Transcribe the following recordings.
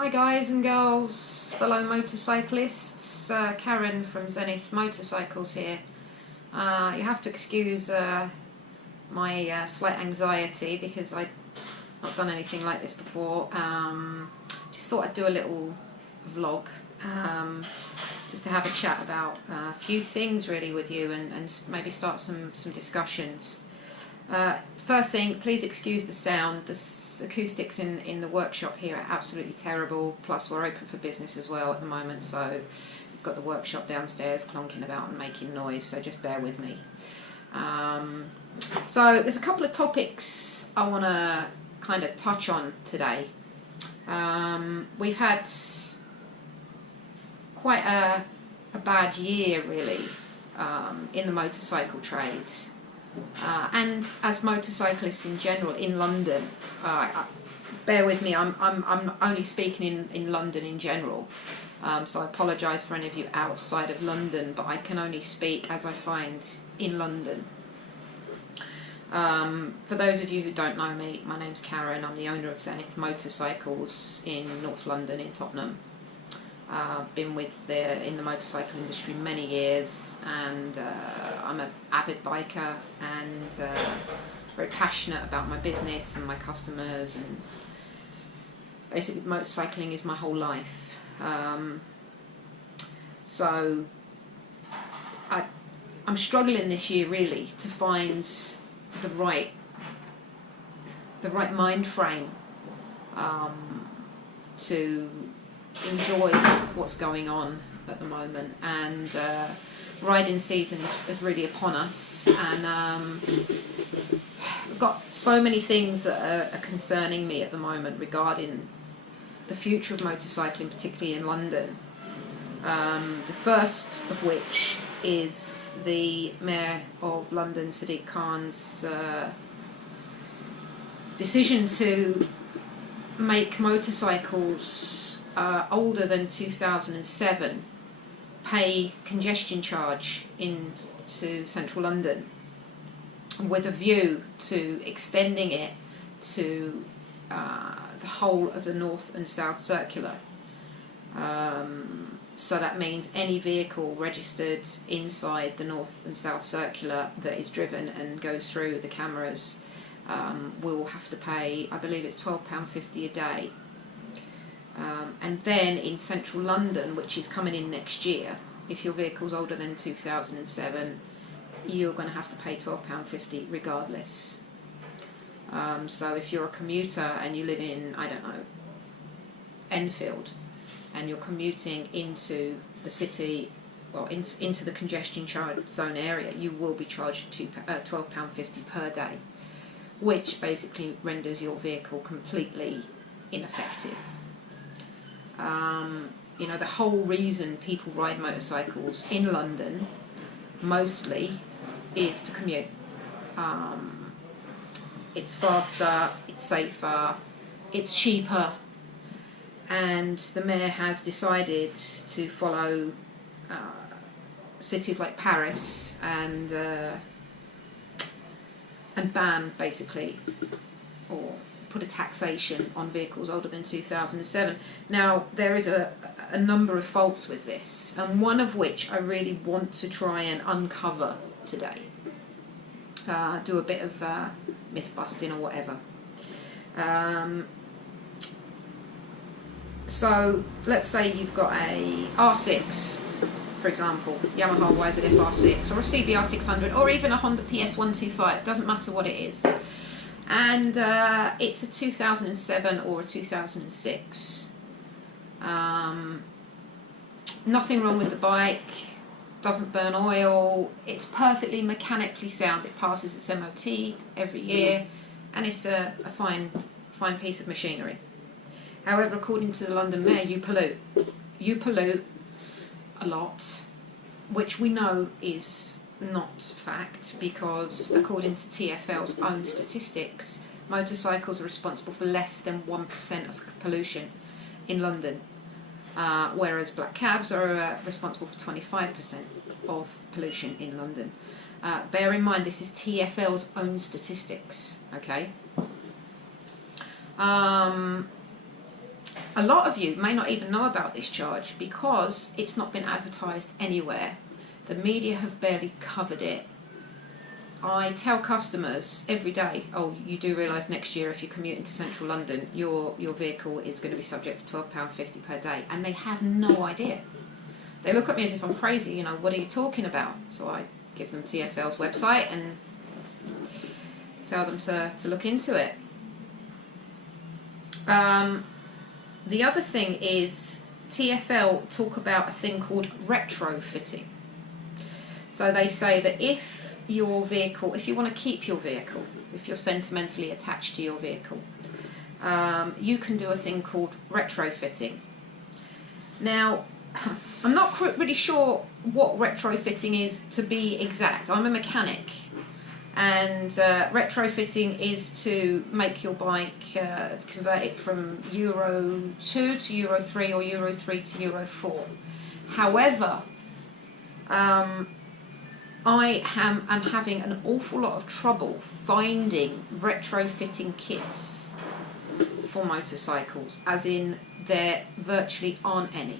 Hi guys and girls, fellow motorcyclists, Karen from Zenith Motorcycles here. You have to excuse my slight anxiety because I've not done anything like this before. Just thought I'd do a little vlog just to have a chat about a few things really with you and maybe start some discussions. First thing, please excuse the sound. The acoustics in the workshop here are absolutely terrible, plus we're open for business as well at the moment, so we've got the workshop downstairs clonking about and making noise, so just bear with me. So there's a couple of topics I want to kind of touch on today. We've had quite a bad year really in the motorcycle trades. And as motorcyclists in general in London, bear with me, I'm only speaking in London in general, so I apologise for any of you outside of London, but I can only speak as I find in London. For those of you who don't know me, my name's Karen. I'm the owner of Zenith Motorcycles in North London, in Tottenham. Been in the motorcycle industry many years, and I'm an avid biker and very passionate about my business and my customers, and basically motorcycling is my whole life. So I'm struggling this year really to find the right mind frame to enjoy what's going on at the moment, and riding season is really upon us, and I've got so many things that are concerning me at the moment regarding the future of motorcycling, particularly in London. The first of which is the Mayor of London, Sadiq Khan's decision to make motorcycles older than 2007 pay congestion charge into central London, with a view to extending it to the whole of the North and South Circular. So that means any vehicle registered inside the North and South Circular that is driven and goes through the cameras will have to pay, I believe it's £12.50 a day. And then in central London, which is coming in next year, if your vehicle's older than 2007, you're going to have to pay £12.50 regardless. So if you're a commuter and you live in, I don't know, Enfield, and you're commuting into the city, well, into the congestion charge zone area, you will be charged £12.50 per day, which basically renders your vehicle completely ineffective. You know, the whole reason people ride motorcycles in London mostly is to commute. It's faster, it's safer, it's cheaper, and the Mayor has decided to follow cities like Paris and ban, basically, or put a taxation on vehicles older than 2007. Now, there is a number of faults with this, and one of which I really want to try and uncover today. Do a bit of myth busting or whatever. So let's say you've got a R6, for example, Yamaha YZF R6, or a CBR 600, or even a Honda PS125, doesn't matter what it is. And it's a 2007 or a 2006. Nothing wrong with the bike, doesn't burn oil, it's perfectly mechanically sound, it passes its MOT every year, and it's a fine piece of machinery. However, according to the London Mayor, you pollute. You pollute a lot, which we know is not fact, because according to TfL's own statistics, motorcycles are responsible for less than 1% of pollution in London, whereas black cabs are responsible for 25% of pollution in London. Bear in mind, this is TfL's own statistics, okay? a lot of you may not even know about this charge because it's not been advertised anywhere. The media have barely covered it. I tell customers every day, oh, you do realise next year if you commute into central London, your vehicle is going to be subject to £12.50 per day, and they have no idea. They look at me as if I'm crazy, you know, what are you talking about? So I give them TfL's website and tell them to look into it. The other thing is TfL talk about a thing called retrofitting. So they say that if your vehicle, if you want to keep your vehicle, if you're sentimentally attached to your vehicle, you can do a thing called retrofitting. Now, I'm not really sure what retrofitting is to be exact. I'm a mechanic, and retrofitting is to make your bike, convert it from Euro 2 to Euro 3 or Euro 3 to Euro 4. However, I am having an awful lot of trouble finding retrofitting kits for motorcycles, as in there virtually aren't any.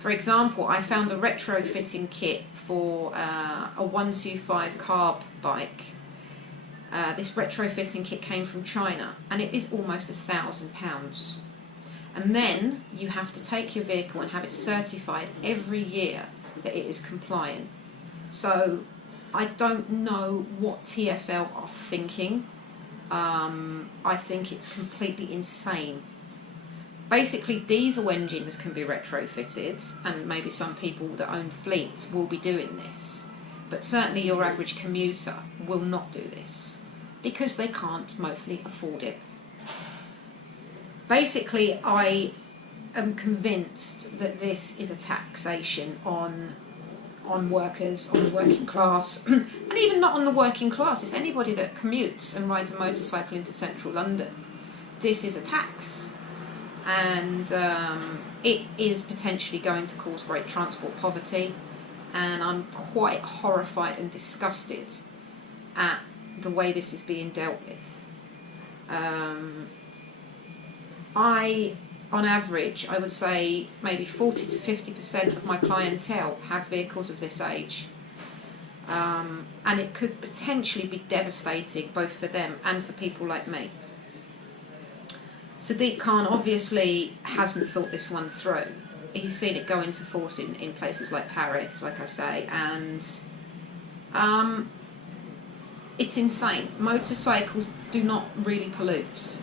For example, I found a retrofitting kit for a 125 carb bike. This retrofitting kit came from China, and it is almost £1,000. And then you have to take your vehicle and have it certified every year that it is compliant. So I don't know what TfL are thinking. I think it's completely insane. Basically, diesel engines can be retrofitted, and maybe some people that own fleets will be doing this. But certainly your average commuter will not do this, because they can't mostly afford it. Basically, I am convinced that this is a taxation on workers, on the working class, and even not on the working class. It's anybody that commutes and rides a motorcycle into central London. This is a tax. And it is potentially going to cause great transport poverty, and I'm quite horrified and disgusted at the way this is being dealt with. On average, I would say maybe 40 to 50% of my clientele have vehicles of this age, and it could potentially be devastating both for them and for people like me. Sadiq Khan obviously hasn't thought this one through. He's seen it go into force in places like Paris, like I say, and it's insane. Motorcycles do not really pollute.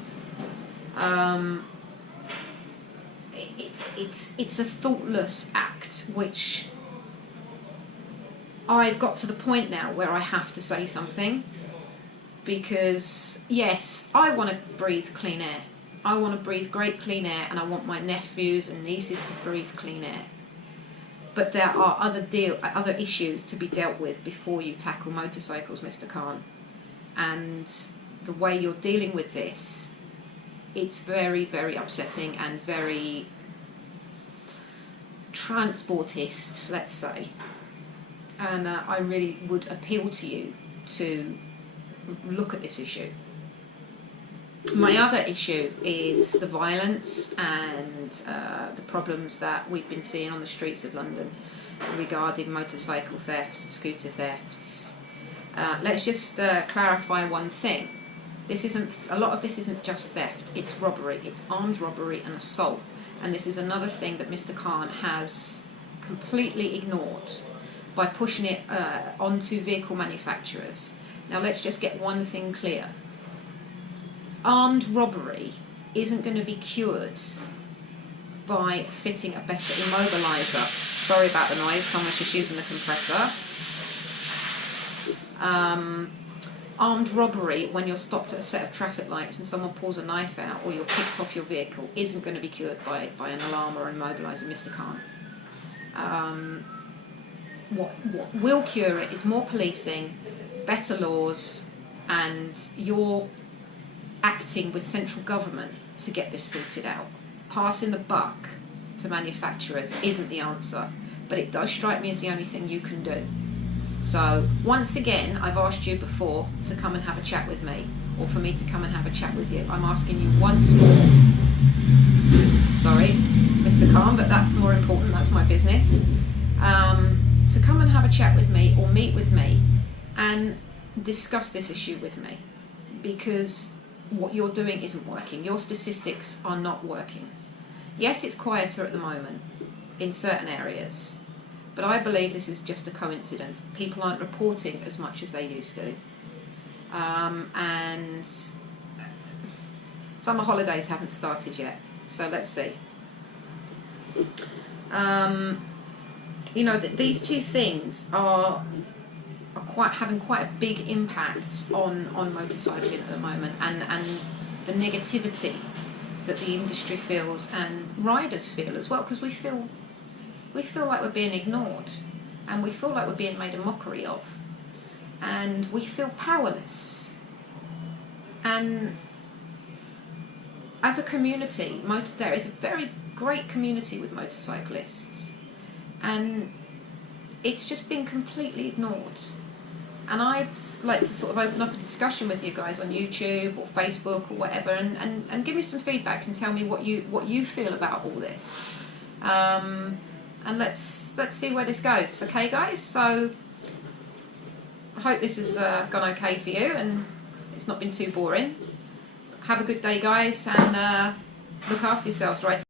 It's a thoughtless act, which I've got to the point now where I have to say something, because yes, I want to breathe clean air. I want to breathe great clean air, and I want my nephews and nieces to breathe clean air. But there are other issues to be dealt with before you tackle motorcycles, Mr. Khan. And the way you're dealing with this, it's very, very upsetting and very transportist, let's say. And I really would appeal to you to look at this issue. My other issue is the violence and the problems that we've been seeing on the streets of London regarding motorcycle thefts, scooter thefts. Let's just clarify one thing. A lot of this isn't just theft, it's robbery. It's armed robbery and assault. And this is another thing that Mr. Khan has completely ignored by pushing it onto vehicle manufacturers. Now let's just get one thing clear. Armed robbery isn't going to be cured by fitting a better immobiliser. Sorry about the noise, someone's just using the compressor. Armed robbery, when you're stopped at a set of traffic lights and someone pulls a knife out or you're kicked off your vehicle, isn't going to be cured by an alarm or an immobiliser, Mr. Khan. What will cure it is more policing, better laws, and your acting with central government to get this sorted out. Passing the buck to manufacturers isn't the answer, but it does strike me as the only thing you can do. So once again, I've asked you before to come and have a chat with me. or for me to come and have a chat with you. I'm asking you once more. Sorry, Mr. Khan, but that's more important, that's my business. To come and have a chat with me or meet with me and discuss this issue with me, because what you're doing isn't working. Your statistics are not working. Yes, it's quieter at the moment in certain areas, but I believe this is just a coincidence. People aren't reporting as much as they used to. And summer holidays haven't started yet, so let's see. You know, these two things are having quite a big impact on motorcycling at the moment, and the negativity that the industry feels and riders feel as well, because we feel like we're being ignored, and we feel like we're being made a mockery of, and we feel powerless. And as a community, there is a very great community with motorcyclists, and it's just been completely ignored. And I'd like to sort of open up a discussion with you guys on YouTube or Facebook or whatever, and give me some feedback and tell me what you feel about all this. And let's see where this goes. Okay, guys. So I hope this has gone okay for you and it's not been too boring. Have a good day, guys, and look after yourselves, right?